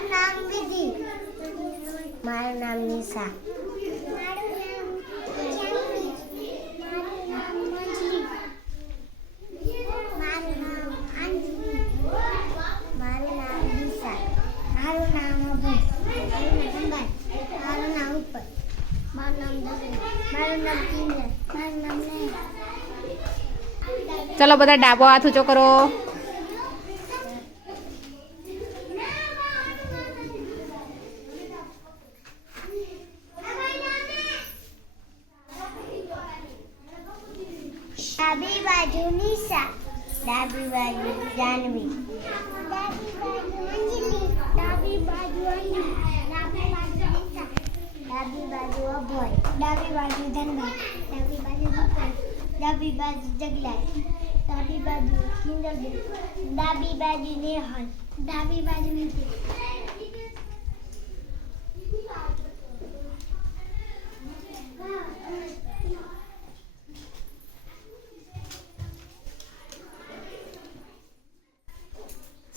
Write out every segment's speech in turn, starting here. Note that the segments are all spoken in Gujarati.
મારું નામ વિધિ. મારું નામ નિશા. મારું નામ મંજલી. મારું નામ અંજલિ. મારું નામ દિશા. મારું નામ અભય. મારું નામ ઉપર. મારું નામ દર્શન. મારું નામ કિંજલ. મારું નામ નેહા. ચલો બધા ડાબો હાથ ઊંચો કરો. ડાબી બાજુ નિશા. ડાબી બાજુ જાનવી. ડાબી બાજુ અંજલિ. ડાબી બાજુ અંજુ. ડાબી બાજુ નિશા. ડાબી બાજુ અભય. ડાબી બાજુ ધનભાઈ. ડાબી બાજુ દીપક. ડાબી બાજુ જગલાઈ. ડાબી બાજુ કિંજલબેન. ડાબી બાજુ નેહલ. ડાબી બાજુ વિધિ.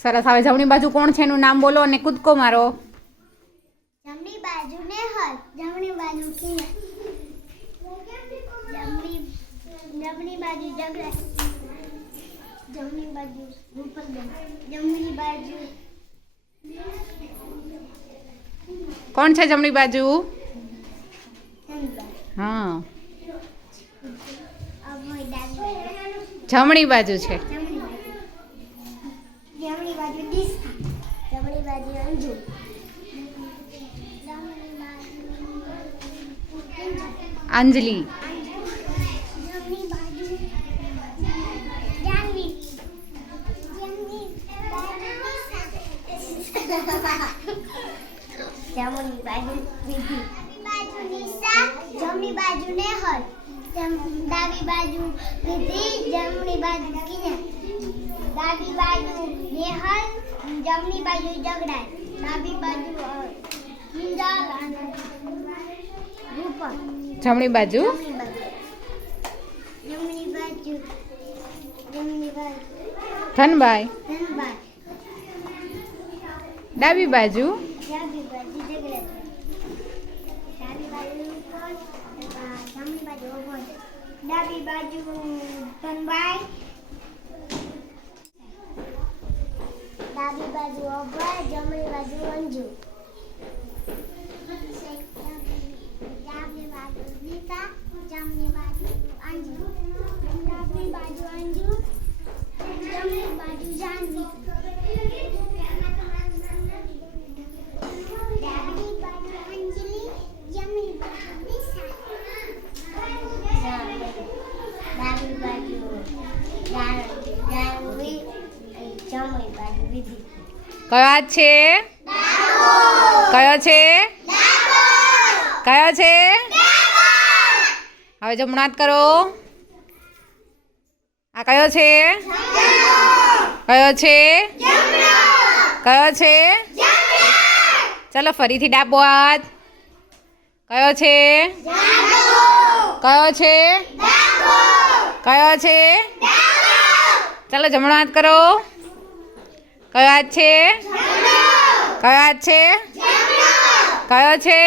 સરસ. હવે જમણી બાજુ કોણ છે એનું નામ બોલો અને કૂદકો મારો. જમણી બાજુ નેહલ. જમણી બાજુ કિંજલ. જમણી બાજુ જગલાઈ. જમણી બાજુ રૂપલબેન. જમણી બાજુ કોણ છે જમણી બાજુ? ધનભાઈ. હા, અભય. ડાબી બાજુ જમણી બાજુ છે. જમણી બાજુ દિશા. જમણી બાજુ અંજુ. જમણી બાજુ અંજલિ. જમણી બાજુ જાનવી. જમણી બાજુ નિશા. જમણી બાજુ વિધિ. ડાબી બાજુ નિશા. જમણી બાજુ નેહલ. ડાબી બાજુ વિધિ. જમણી બાજુ કિંજલ. ડાબી બાજુ નેહલ. જમણી બાજુ જગડાઈ. ડાબી બાજુ કિંજલ અને રૂપક. જમણી બાજુ જમણી બાજુ ધનભાઈ. ધનભાઈ. ડાબી બાજુ ડાબી બાજુ જગડાઈ. ડાબી બાજુ રૂપક. જમણી બાજુ અભય. ડાબી બાજુ ધનભાઈ. ડાબી બાજુ અભય. જમણી બાજુ અંજુ. ડાબી બાજુ નીતા. જમણી બાજુ અંજુ. ડાબી બાજુ અંજુ. જમણી બાજુ જાનવી. ડાબી બાજુ અંજલિ. જમણી બાજુ દિશા. ડાબી બાજુ જાનવી. જમણી બાજુ વિધિ. કયો હાથ છે? કયો છે? કયો છે? હવે જમણો હાથ કરો. આ કયો છે? કયો છે? કયો છે? ચલો ફરીથી ડાબો હાથ. કયો છે? કયો છે? કયો છે? ચલો જમણો હાથ કરો. કયો હાથ છે? કયો હાથ છે? કયો છે?